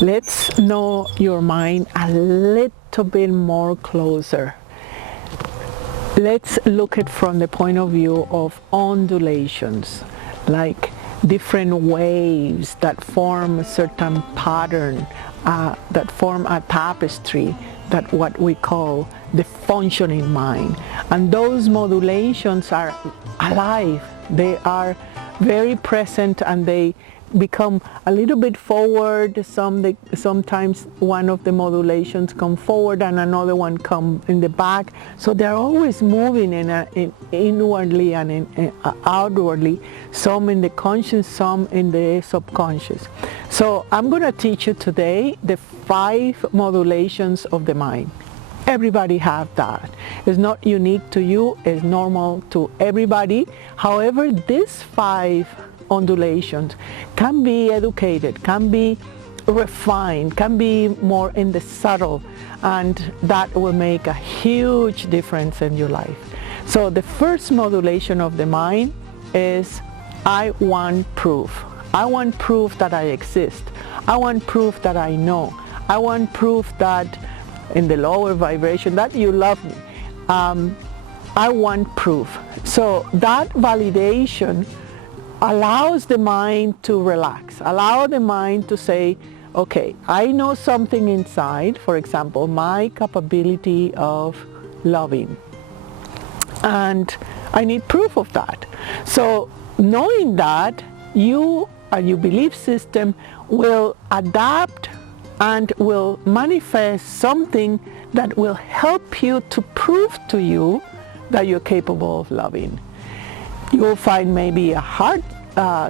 Let's know your mind a little bit more closer. Let's look at from the point of view of ondulations, like different waves that form a certain pattern, that form a tapestry, that what we call the functioning mind. And those modulations are alive. They are very present, and they become a little bit forward. Sometimes one of the modulations come forward and another one come in the back. So they're always moving inwardly and outwardly, some in the conscious, some in the subconscious. So I'm going to teach you today the 5 modulations of the mind. Everybody have that. It's not unique to you, it's normal to everybody. However, these 5 ondulations can be educated, can be refined, can be more in the subtle, and that will make a huge difference in your life. So the first modulation of the mind is I want proof. I want proof that I exist. I want proof that I know. I want proof that in the lower vibration that you love me. I want proof. So that validation allows the mind to relax, allow the mind to say, okay, I know something inside, for example, my capability of loving, and I need proof of that. So knowing that, you and your belief system will adapt and will manifest something that will help you to prove to you that you're capable of loving. You'll find maybe a hard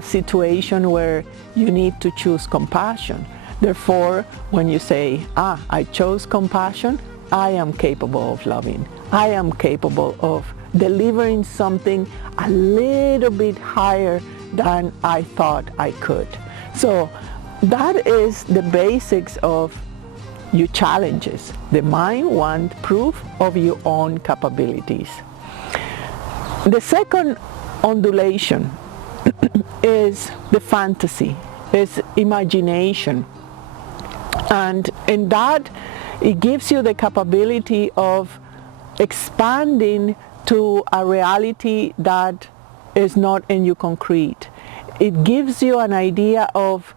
situation where you need to choose compassion. Therefore, when you say, I chose compassion, I am capable of loving. I am capable of delivering something a little bit higher than I thought I could. So that is the basics of your challenges. The mind wants proof of your own capabilities. The second ondulation is the fantasy, is imagination. And in that, it gives you the capability of expanding to a reality that is not in your concrete. It gives you an idea of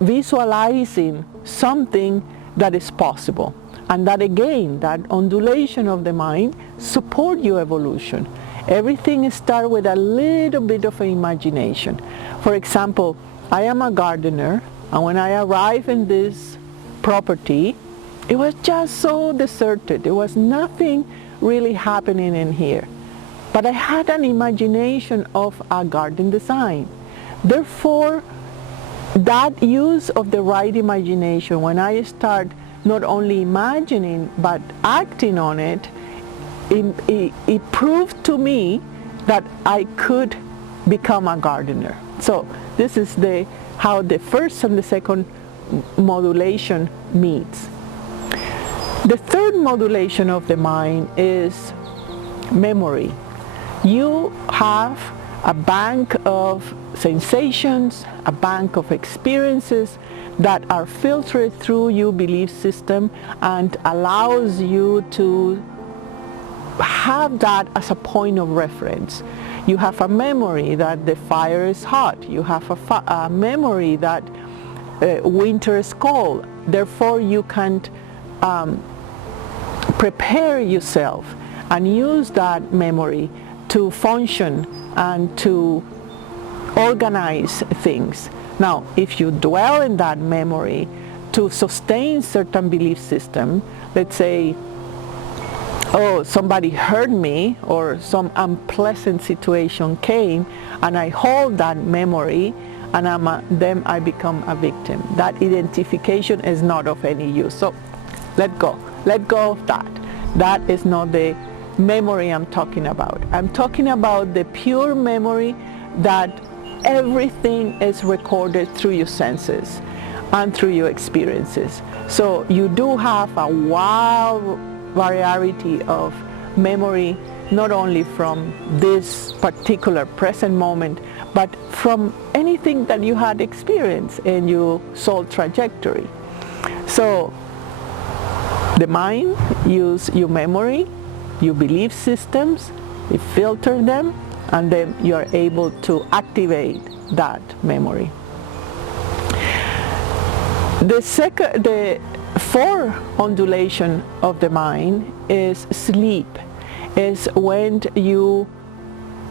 visualizing something that is possible. And that again, that ondulation of the mind support your evolution. Everything starts with a little bit of imagination. For example, I am a gardener, and when I arrived in this property, it was just so deserted. There was nothing really happening in here. But I had an imagination of a garden design. Therefore, that use of the right imagination, when I start not only imagining but acting on it, it proved to me that I could become a gardener. So this is how the first and the second modulation meets. The third modulation of the mind is memory. You have a bank of sensations, a bank of experiences that are filtered through your belief system and allows you to have that as a point of reference. You have a memory that the fire is hot. You have a memory that winter is cold. Therefore, you can prepare yourself and use that memory to function and to organize things. Now, if you dwell in that memory to sustain certain belief system, let's say, oh, somebody hurt me or some unpleasant situation came, and I hold that memory, and then I become a victim. That identification is not of any use. So let go of that. That is not the memory I'm talking about. I'm talking about the pure memory that everything is recorded through your senses and through your experiences. So you do have a wild variety of memory, not only from this particular present moment, but from anything that you had experienced in your soul trajectory. So the mind use your memory, your belief systems, you filter them, and then you are able to activate that memory. The fourth undulation of the mind is sleep. Is when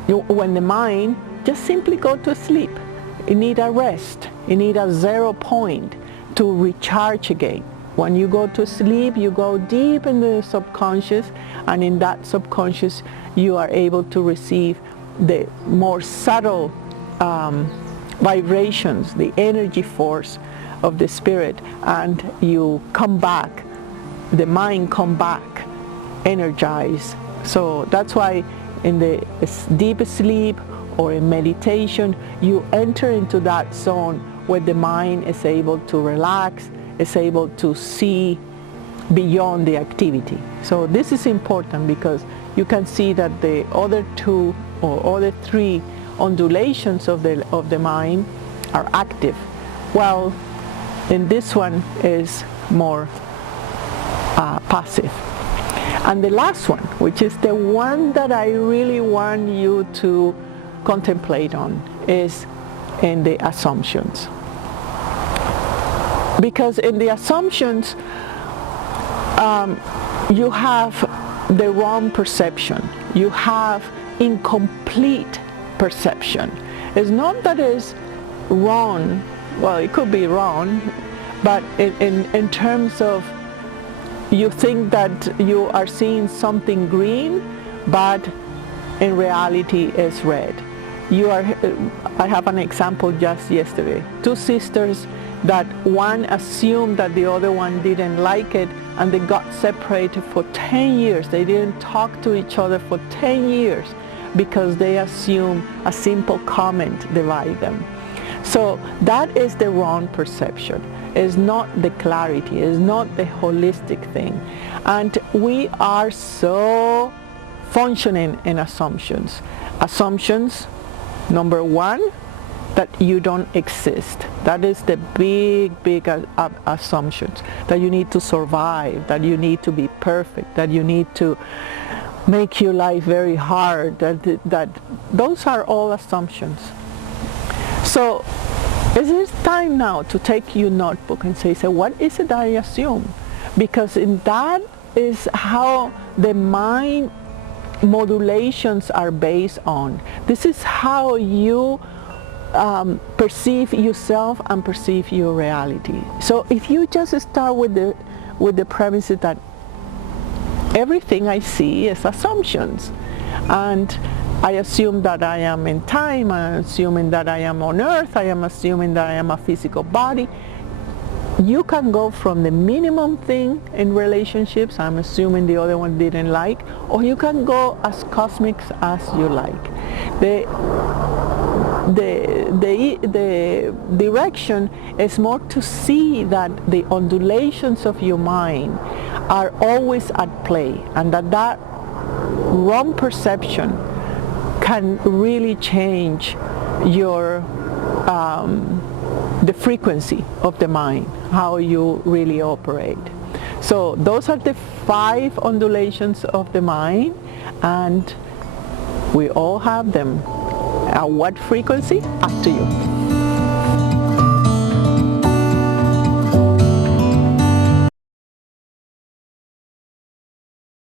when the mind just simply go to sleep. You need a rest. You need a 0 point to recharge again. When you go to sleep, you go deep in the subconscious, and in that subconscious you are able to receive the more subtle vibrations, the energy force of the spirit, and you come back, the mind come back energized. So that's why in the deep sleep or in meditation, you enter into that zone where the mind is able to relax, is able to see beyond the activity. So this is important because you can see that the other two or other three undulations of the mind are active, while in this one is more passive. And the last one, which is the one that I really want you to contemplate on, is in the assumptions. Because in the assumptions, you have the wrong perception. You have incomplete perception. It's not that it's wrong, well, it could be wrong, but in terms of you think that you are seeing something green, but in reality it's red. I have an example just yesterday. Two sisters that one assumed that the other one didn't like it, and they got separated for 10 years. They didn't talk to each other for 10 years because they assumed a simple comment divided them. So that is the wrong perception. It's not the clarity, it's not the holistic thing. And we are so functioning in assumptions. Assumptions, number one, that you don't exist. That is the big assumptions. That you need to survive, that you need to be perfect, that you need to make your life very hard, that those are all assumptions. So it is time now to take your notebook and say, what is it I assume? Because in that is how the mind modulations are based on. This is how you perceive yourself and perceive your reality. So if you just start with the premise that everything I see is assumptions, and I assume that I am in time, I'm assuming that I am on earth, I am assuming that I am a physical body. You can go from the minimum thing in relationships, I'm assuming the other one didn't like, or you can go as cosmic as you like. The direction is more to see that the undulations of your mind are always at play, and that wrong perception can really change your the frequency of the mind, how you really operate. So those are the 5 undulations of the mind, and we all have them. At what frequency? Up to you.